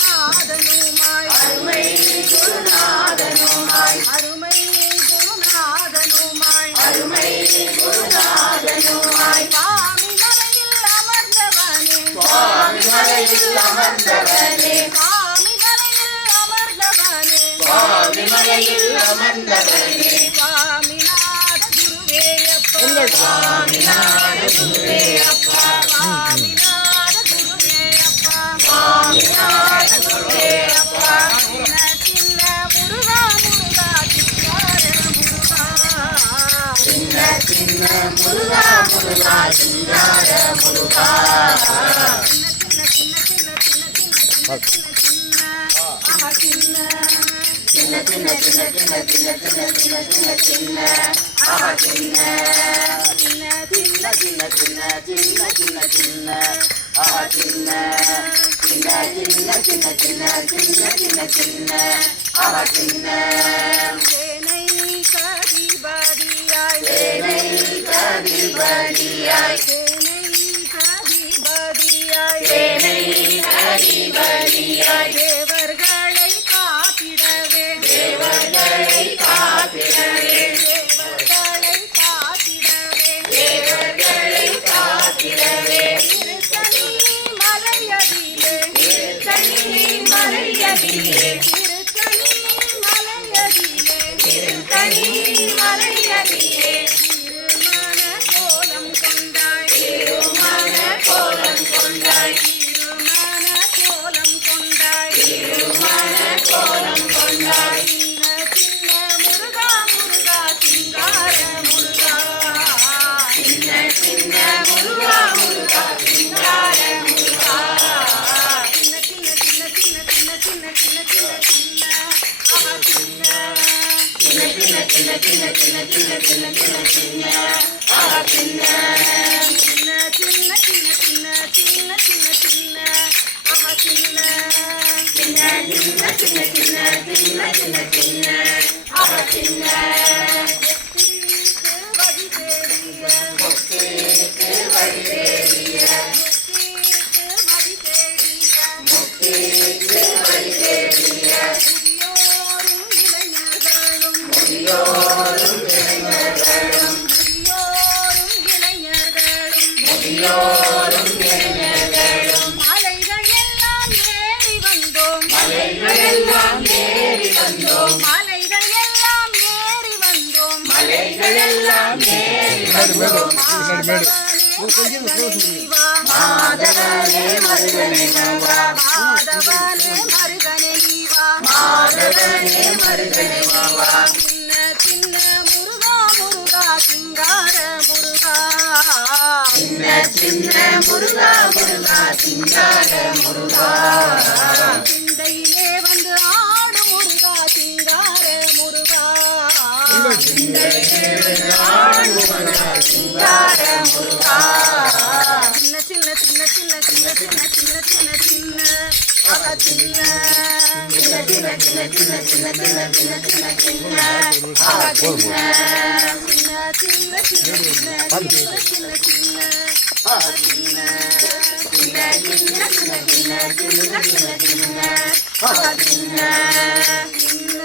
குருநாதனுமாய் அருமை குருநாதனுமாய் அருமை குருநாதனுமாய் அருமை குருநாதனுமாய் அருமை குருநாதனுமாய் சுவாமி மலையில் அமர்ந்தவனே சுவாமி மலையில் அமர்ந்தவனே சுவாமி மலையில் அமர்ந்தவனே சுவாமி மலையில் அமர்ந்தவனே சுவாமிநாத குருவே அப்பா சுவாமிநாத குருவே அப்பா சுவாமிநாத குருவே அப்பா சுவாமிநாத குருவே அப்பா சின்ன முருகா முருகா சிங்கார முருகா சின்ன சின்ன முருகா முருகா சிங்கார முருகா சின்ன சின்ன சின்ன சின்ன சின்ன சின்ன சின்ன சின்ன ஆஹா சின்ன சின்ன சின்ன சின்ன சின்ன சின்ன சின்ன சின்ன சின்ன சின்ன ஆஹா சின்ன சின்ன சின்ன சின்ன சின்ன சின்ன சின்ன சின்ன ஆஹா சின்ன சின்ன சின்ன சின்ன சின்ன சின்ன சின்ன சின்ன ஆஹா சின்ன சேனை கதிபதியாய் சேனை கதிபதியாய் சேனை கதிபதியாய் சேனை கதிபதியாய் தேவர்களை காத்திடவே தேவர்களை காத்திடவே தேவர்களை காத்திடவே தேவர்களை காத்திடவே திருத்தணி மலையதிலே திருத்தணி மலையதிலே திருத்தணி மலையதிலே திருத்தணி மலையதிலே திருமண கோலம் கொண்டாய் திருமண கோலம் கொண்டாய் திருமண கோலம் கொண்டாய் திருமண கோலம் கொண்டாய் சின்ன சின்ன முருகா முருகா சிங்கார முருகா சின்ன சின்ன முருகா முருகா சிங்கார முருகா சின்ன சின்ன சின்ன சின்ன சின்ன சின்ன சின்ன சின்ன சின்ன ஆஹா சின்ன சின்ன சின்ன சின்ன சின்ன சின்ன சின்ன சின்ன சின்ன சின்ன ஆஹா சின்ன சின்ன சின்ன சின்ன சின்ன சின்ன சின்ன சின்ன ஆஹா சின்ன சின்ன சின்ன சின்ன சின்ன சின்ன சின்ன சின்ன ஆஹா சின்ன முக்திக்கு வழி தேடிய முக்திக்கு வழி தேடிய முக்திக்கு வழி தேடிய முக்திக்கு வழி தேடிய முதியோரும் இளைஞர்களும் முதியோரும் இளைஞர்களும் முதியோரும் இளைஞர்களும் முதியோரும் இளைஞர்களும் மலைகள் எல்லாம் ஏறி வந்தோம் மலைகள் எல்லாம் ஏறி வந்தோம் மலைகள் எல்லாம் ஏறி வந்தோம் மலைகள் எல்லாம் ஏறி வந்தோம் மாதவனே மருகனே வா மாதவனே மருகனே வா மாதவனே மருகனே வா சின்ன சின்ன முருகா முருகா சிங்கார முருகா சின்ன சின்ன முருகா முருகா சிங்கார முருகா சிந்தையிலே வந்து ஆடு முருகா சிங்கார முருகா சிந்தையிலே வந்து ஆடு முருகா சிங்கார முருகா சின்ன சின்ன சின்ன சின்ன சின்ன சின்ன சின்ன சின்ன சின்ன ஆஹா சின்ன சின்ன சின்ன சின்ன சின்ன சின்ன சின்ன சின்ன சின்ன சின்ன ஆஹா சின்ன சின்ன சின்ன சின்ன சின்ன சின்ன சின்ன சின்ன ஆஹா சின்ன சின்ன சின்ன சின்ன சின்ன சின்ன சின்ன சின்ன ஆஹா சின்ன சின்ன